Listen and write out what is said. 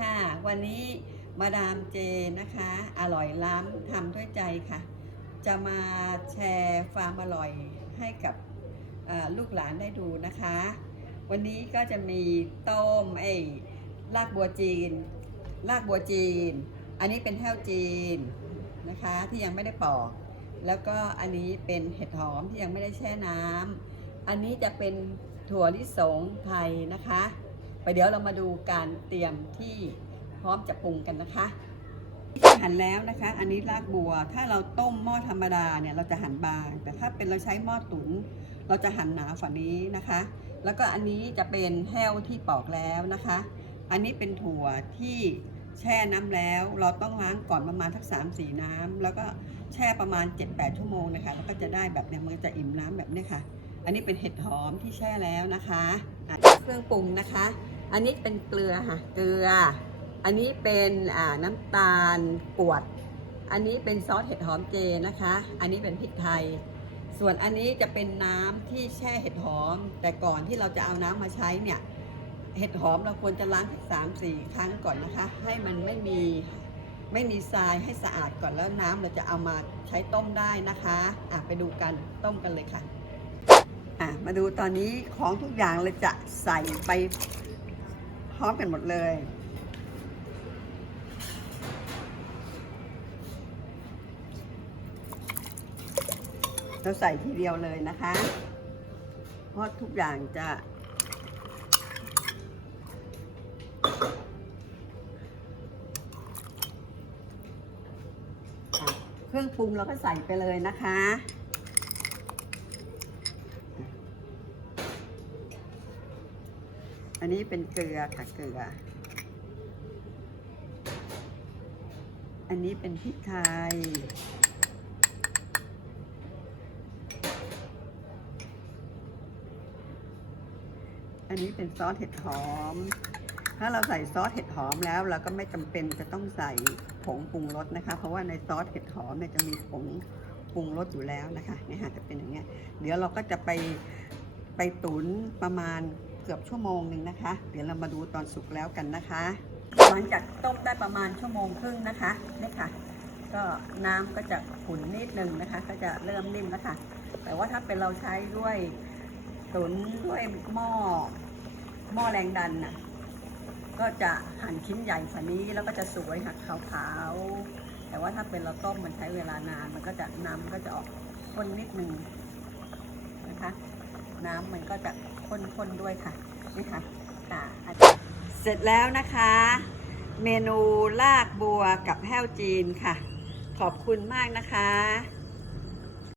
ค่ะ วันนี้มาดามเจนะคะ อร่อยล้ำทำด้วยใจค่ะ จะมาแชร์ความอร่อยให้กับลูกหลานได้ดูนะคะ วันนี้ก็จะมีต้มไอ้รากบัวจีน รากบัวจีน อันนี้เป็นแห้วจีนนะคะ ที่ยังไม่ได้ปอก แล้วก็อันนี้เป็นเห็ดหอมที่ยังไม่ได้แช่น้ำอันนี้จะเป็นถั่วลิสงไทยนะคะ ไปเดี๋ยวเรามาดูการเตรียมที่พร้อมจะปรุงกันนะคะหั่นแล้วนะคะ อันนี้รากบัว ถ้าเราต้มหม้อธรรมดาเนี่ยเราจะหั่นบาง แต่ถ้าเป็นเราใช้หม้อตุ๋นเราจะหั่นหนาฝ่านี้นะคะ แล้วก็อันนี้จะเป็นแห้วที่ปอกแล้วนะคะ อันนี้เป็นถั่วที่แช่น้ำแล้ว เราต้องล้างก่อนประมาณทักสามสี่น้ำแล้วก็แช่ประมาณ 7-8 ชั่วโมงนะคะ แล้วก็จะได้แบบเนี้ยมันจะอิ่มน้ำแบบเนี้ยค่ะ อันนี้เป็นเห็ดหอมที่แช่แล้วนะคะ เครื่องปรุงนะคะ อันนี้เป็นเกลือค่ะ เกลือ อันนี้เป็นอ่าน้ำตาลกวด อันนี้เป็นซอสเห็ดหอมเจนะคะ อันนี้เป็นพริกไทย ส่วนอันนี้จะเป็นน้ำที่แช่เห็ดหอม แต่ก่อนที่เราจะเอาน้ำมาใช้เนี่ย เห็ดหอมเราควรจะล้างสักสามสี่ครั้งก่อนนะคะ ให้มันไม่มีไม่มีทรายให้สะอาดก่อนแล้วน้ำเราจะเอามาใช้ต้มได้นะคะอะไปดูกันต้มกันเลยค่ะอะมาดูตอนนี้ของทุกอย่างเลยจะใส่ไป พร้อมกันหมดเลย เราใส่ทีเดียวเลยนะคะ เพราะทุกอย่างจะอะเครื่องปรุงเราก็ใส่ไปเลยนะคะ อันนี้เป็นเกลือค่ะเกลือ อันนี้เป็นพริกไทย อันนี้เป็นซอสเห็ดหอม ถ้าเราใส่ซอสเห็ดหอมแล้ว เราก็ไม่จำเป็นจะต้องใส่ผงปรุงรสนะคะ เพราะว่าในซอสเห็ดหอมเนี่ยจะมีผงปรุงรสอยู่แล้วนะคะเนี่ยค่ะจะเป็นอย่างเงี้ย เดี๋ยวเราก็จะไปไปตุ๋นประมาณ เกือบชั่วโมงหนึ่งนะคะ เดี๋ยวเรามาดูตอนสุกแล้วกันนะคะ หลังจากต้มได้ประมาณชั่วโมงครึ่งนะคะนี่ค่ะ ก็น้ำก็จะขุ่นนิดนึงนะคะ ก็จะเริ่มนิ่มแล้วค่ะ แต่ว่าถ้าเป็นเราใช้ด้วยตุ๋นด้วยหม้อหม้อแรงดันน่ะก็จะหั่นชิ้นใหญ่กว่านี้แล้วก็จะสวยหักขาวๆแต่ว่าถ้าเป็นเราต้มมันใช้เวลานาน มันก็จะน้ำมันก็จะออกข้นนิดนึงนะคะ น้ำมันก็จะ ข้นๆด้วยค่ะนี่ค่ะค่ะอาเสร็จแล้วนะคะ เมนูลากบัวกับแห้วจีนค่ะ ขอบคุณมากนะคะ